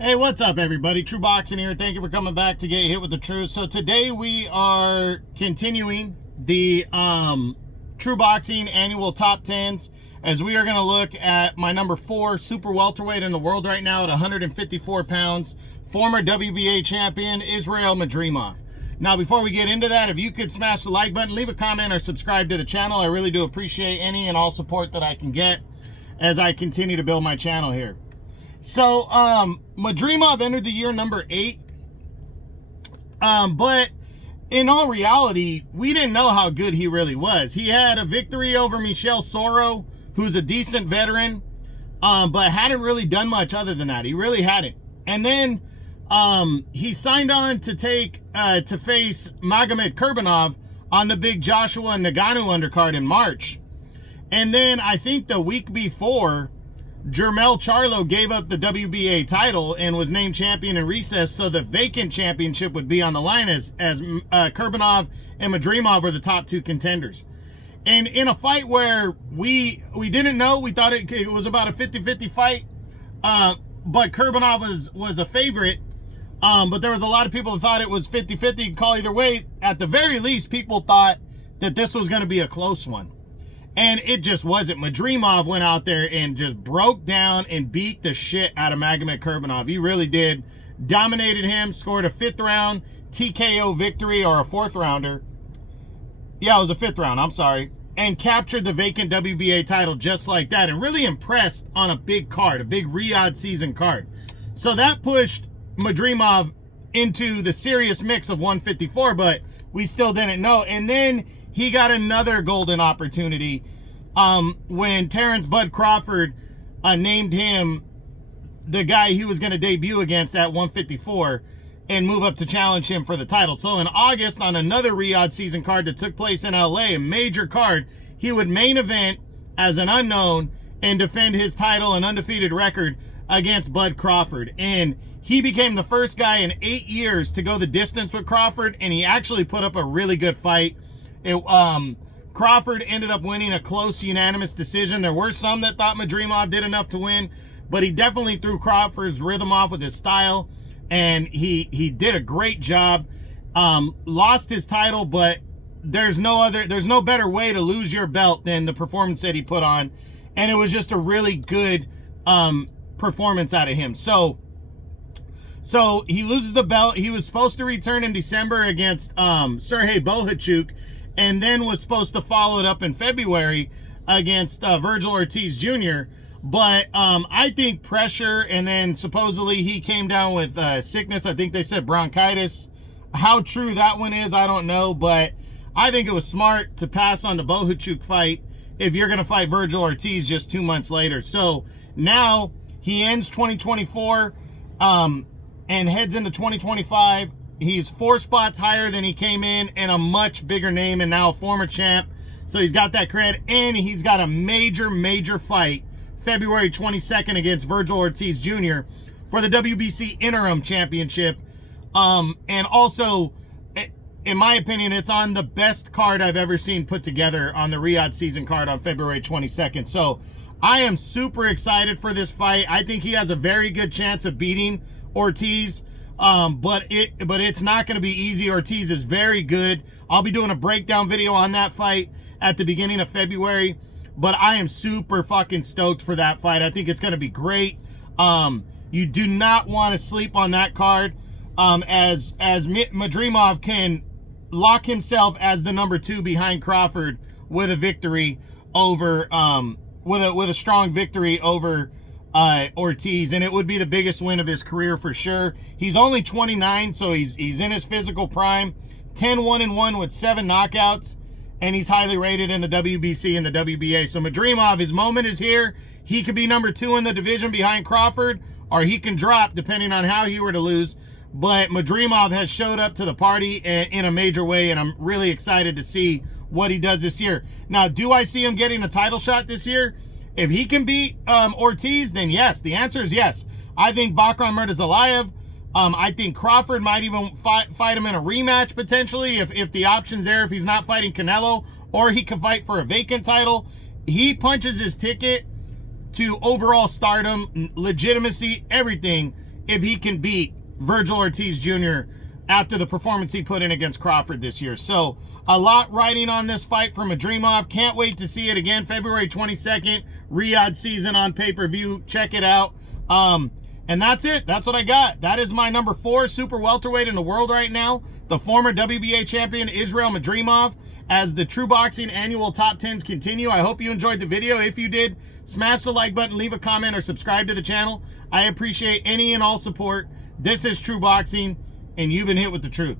Hey, what's up, everybody? True Boxing here. Thank you for coming back to get hit with the truth. So today we are continuing the True Boxing annual top 10s, as we are going to look at my number 4 super welterweight in the world right now at 154 pounds, former WBA champion Israil Madrimov. Now, before we get into that, if you could smash the like button, leave a comment, or subscribe to the channel. I really do appreciate any and all support that I can get as I continue to build my channel here. So, Madrimov entered the year number 8, but in all reality, we didn't know how good he really was. He had a victory over Michel Soro, who's a decent veteran, but hadn't really done much other than that. He really hadn't. And then he signed on to to face Magomed Kurbanov on the big Joshua Nagano undercard in March. And then I think the week before, Jermell Charlo gave up the WBA title and was named champion in recess, so the vacant championship would be on the line as Kurbanov and Madrimov were the top 2 contenders. And in a fight where we didn't know, we thought it was about a 50-50 fight, but Kurbanov was a favorite, but there was a lot of people that thought it was 50-50, you can call either way. At the very least, people thought that this was going to be a close one. And it just wasn't. Madrimov went out there and just broke down and beat the shit out of Magomed Kurbanov. He really did. Dominated him, scored a 5th round TKO victory, or a 4th rounder. Yeah, it was a 5th round, I'm sorry. And captured the vacant WBA title just like that. And really impressed on a big card, a big Riyadh season card. So that pushed Madrimov into the serious mix of 154, but we still didn't know. And then he got another golden opportunity when Terrence Bud Crawford named him the guy he was going to debut against at 154 and move up to challenge him for the title. So in August, on another Riyadh season card that took place in LA, a major card, he would main event as an unknown and defend his title and undefeated record against Bud Crawford. And he became the first guy in 8 years to go the distance with Crawford, and he actually put up a really good fight. Crawford ended up winning a close unanimous decision. There were some that thought Madrimov did enough to win, but he definitely threw Crawford's rhythm off with his style, and he did a great job. Lost his title, but there's no better way to lose your belt than the performance that he put on, and it was just a really good performance out of him. So he loses the belt. He was supposed to return in December against Sergey Bohachuk, and then was supposed to follow it up in February against Virgil Ortiz Jr. But I think pressure, and then supposedly he came down with sickness. I think they said bronchitis. How true that one is, I don't know. But I think it was smart to pass on the Bohachuk fight if you're going to fight Virgil Ortiz just 2 months later. So now he ends 2024 and heads into 2025. He's 4 spots higher than he came in, and a much bigger name, and now a former champ. So he's got that cred, and he's got a major fight February 22nd against Virgil Ortiz Jr. for the WBC interim championship. And also, in my opinion, it's on the best card I've ever seen put together on the Riyadh season card on February 22nd. So I am super excited for this fight. I think he has a very good chance of beating Ortiz. But it's not going to be easy. Ortiz is very good. I'll be doing a breakdown video on that fight at the beginning of February, but I am super fucking stoked for that fight. I think it's going to be great. You do not want to sleep on that card, as Madrimov can lock himself as the number 2 behind Crawford with a victory over, with a strong victory over Ortiz, and it would be the biggest win of his career for sure. He's only 29, so he's in his physical prime. 10-1-1 with 7 knockouts, and he's highly rated in the WBC and the WBA. So Madrimov, his moment is here. He could be number 2 in the division behind Crawford, or he can drop depending on how he were to lose. But Madrimov has showed up to the party in a major way, and I'm really excited to see what he does this year. Now, do I see him getting a title shot this year? If he can beat Ortiz, then yes. The answer is yes. I think Bakran Murtazalayev, I think Crawford might even fight him in a rematch potentially if the option's there, if he's not fighting Canelo, or he could fight for a vacant title. He punches his ticket to overall stardom, legitimacy, everything if he can beat Virgil Ortiz Jr. after the performance he put in against Crawford this year. So a lot riding on this fight for Madrimov. Can't wait to see it again. February 22nd, Riyadh season on pay-per-view. Check it out. And that's it. That's what I got. That is my number 4 super welterweight in the world right now. The former WBA champion, Israil Madrimov, as the True Boxing annual top 10s continue. I hope you enjoyed the video. If you did, smash the like button, leave a comment, or subscribe to the channel. I appreciate any and all support. This is True Boxing, and you've been hit with the truth.